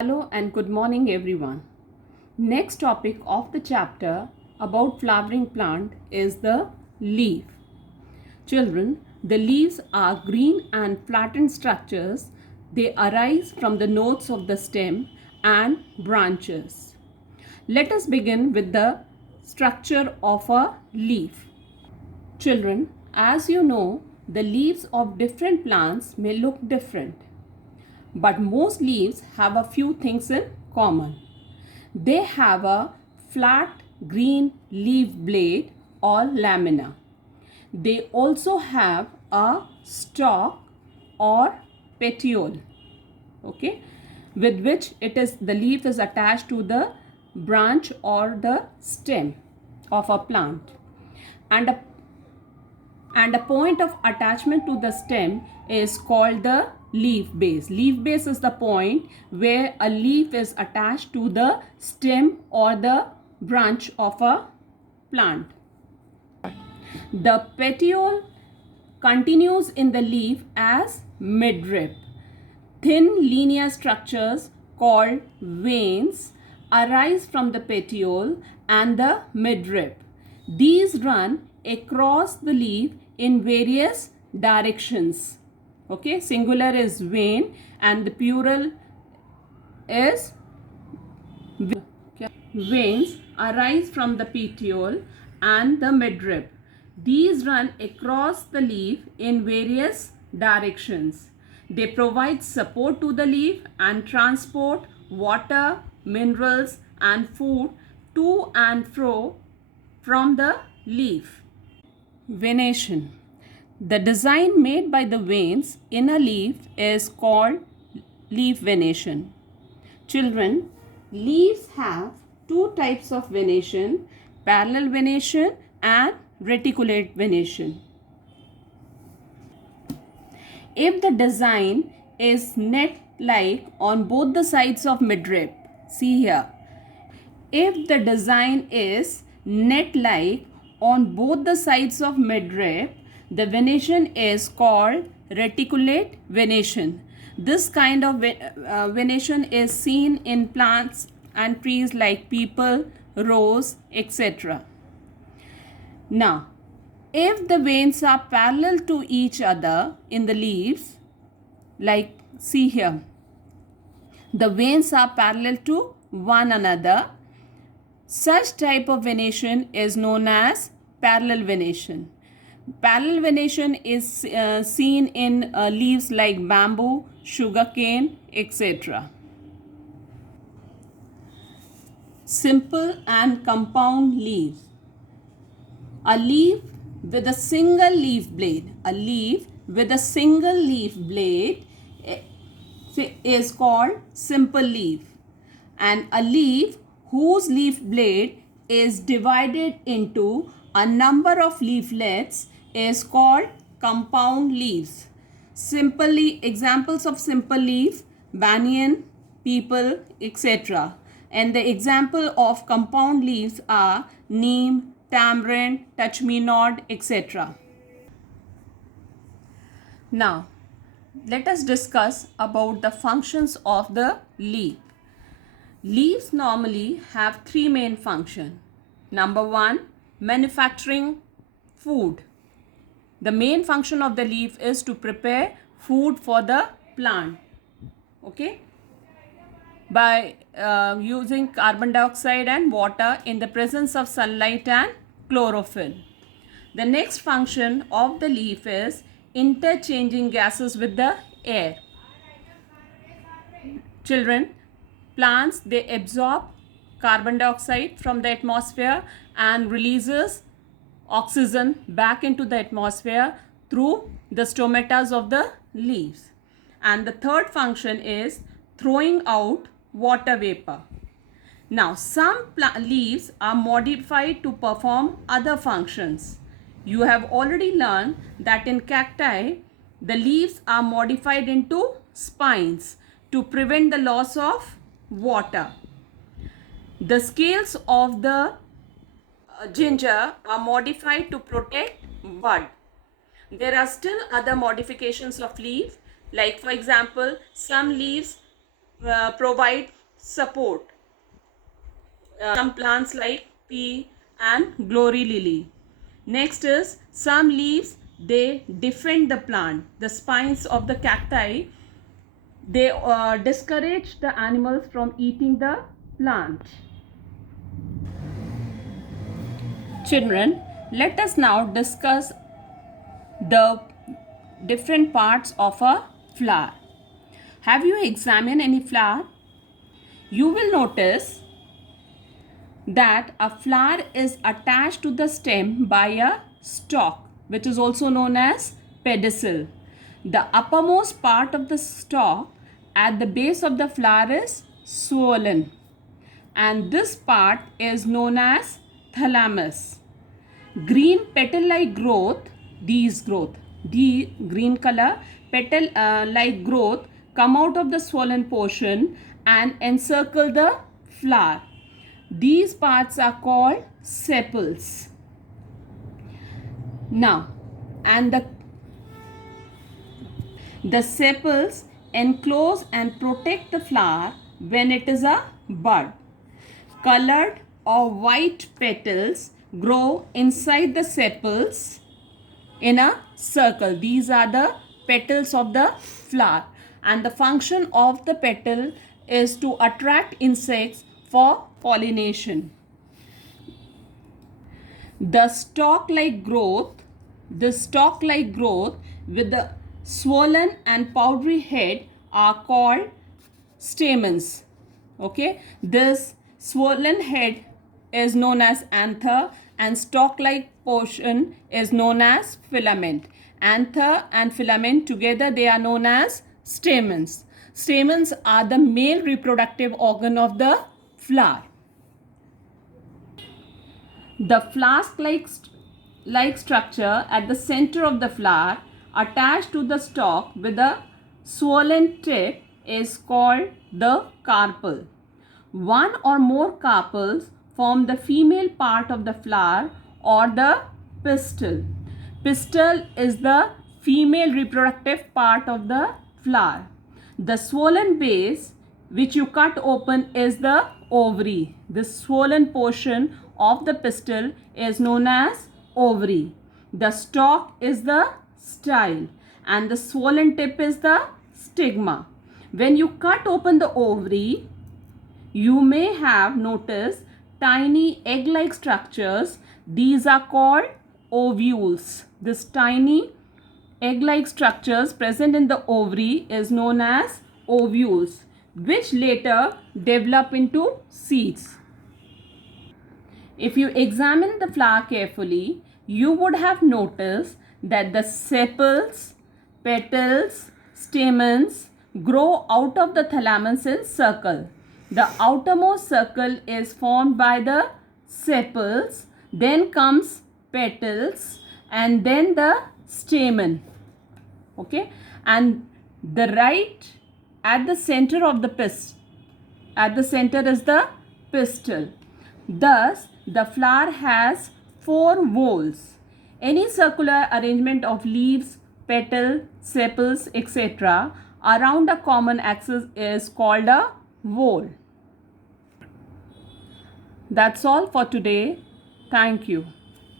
Hello and good morning everyone. Next topic of the chapter about flowering plant is the leaf. Children, the leaves are green and flattened structures. They arise from the nodes of the stem and branches. Let us begin with the structure of a leaf. Children, as you know, the leaves of different plants may look different. But most leaves have a few things in common. They have a flat green leaf blade or lamina. They also have a stalk or petiole, okay, with which the leaf is attached to the branch or the stem of a plant. And a point of attachment to the stem is called the leaf base. Leaf base is the point where a leaf is attached to the stem or the branch of a plant. The petiole continues in the leaf as midrib. Thin linear structures called veins arise from the petiole and the midrib. These run across the leaf in various directions. Okay, singular is vein and the plural is veins arise from the petiole and the midrib. These run across the leaf in various directions. They provide support to the leaf and transport water, minerals and food to and fro from the leaf. Venation. The design made by the veins in a leaf is called leaf venation. Children, leaves have two types of venation, parallel venation and reticulate venation. If the design is net-like on both the sides of midrib, see here. If the design is net-like on both the sides of midrib, the venation is called reticulate venation. This kind of venation is seen in plants and trees like peepal, rose, etc. Now, if the veins are parallel to each other in the leaves, like see here, the veins are parallel to one another, such type of venation is known as parallel venation. Parallel venation is seen in leaves like bamboo, sugarcane, etc. Simple and compound leaves. A leaf with a single leaf blade. A leaf with a single leaf blade is called simple leaf. And a leaf whose leaf blade is divided into a number of leaflets is called compound leaves. Examples of simple leaf, banyan, peepal, etc. And the example of compound leaves are neem, tamarind, touch-me-not, etc. Now, let us discuss about the functions of the leaf. Leaves normally have three main functions. Number one, manufacturing food. The main function of the leaf is to prepare food for the plant. Okay? By using carbon dioxide and water in the presence of sunlight and chlorophyll. The next function of the leaf is interchanging gases with the air. Children, plants, they absorb carbon dioxide from the atmosphere and releases oxygen back into the atmosphere through the stomatas of the leaves. And the third function is throwing out water vapor. Now, some leaves are modified to perform other functions. You have already learned that in cacti, the leaves are modified into spines to prevent the loss of water. The scales of the ginger are modified to protect bud. There are still other modifications of leaf, like for example, some leaves provide support. Some plants like pea and glory lily. Next is some leaves, they defend the plant. The spines of the cacti, they discourage the animals from eating the plant. Children, let us now discuss the different parts of a flower. Have you examined any flower? You will notice that a flower is attached to the stem by a stalk, which is also known as pedicel. The uppermost part of the stalk at the base of the flower is swollen, and this part is known as thalamus. Green petal-like growth, the green color petal-like growth come out of the swollen portion and encircle the flower. These parts are called sepals. Now, and the sepals enclose and protect the flower when it is a bud. Colored or white petals grow inside the sepals in a circle. These are the petals of the flower, and the function of the petal is to attract insects for pollination. The stalk-like growth with the swollen and powdery head are called stamens. Okay, this swollen head is known as anther, and stalk-like portion is known as filament. Anther and filament together, they are known as stamens. Stamens are the male reproductive organ of the flower. The flask-like structure at the center of the flower, attached to the stalk with a swollen tip, is called the carpel. One or more carpels form the female part of the flower or the pistil. Pistil is the female reproductive part of the flower. The swollen base which you cut open is the ovary. The swollen portion of the pistil is known as ovary. The stalk is the style, and the swollen tip is the stigma. When you cut open the ovary, you may have noticed tiny egg-like structures. These are called ovules. This tiny egg-like structures present in the ovary is known as ovules, which later develop into seeds. If you examine the flower carefully, you would have noticed that the sepals, petals, stamens grow out of the thalamus in circle. The outermost circle is formed by the sepals, then comes petals, and then the stamen. Okay, and the right at the center of the is the pistil. Thus, the flower has 4 whorls. Any circular arrangement of leaves, petal, sepals, etc. around a common axis is called a whorl. That's all for today. Thank you.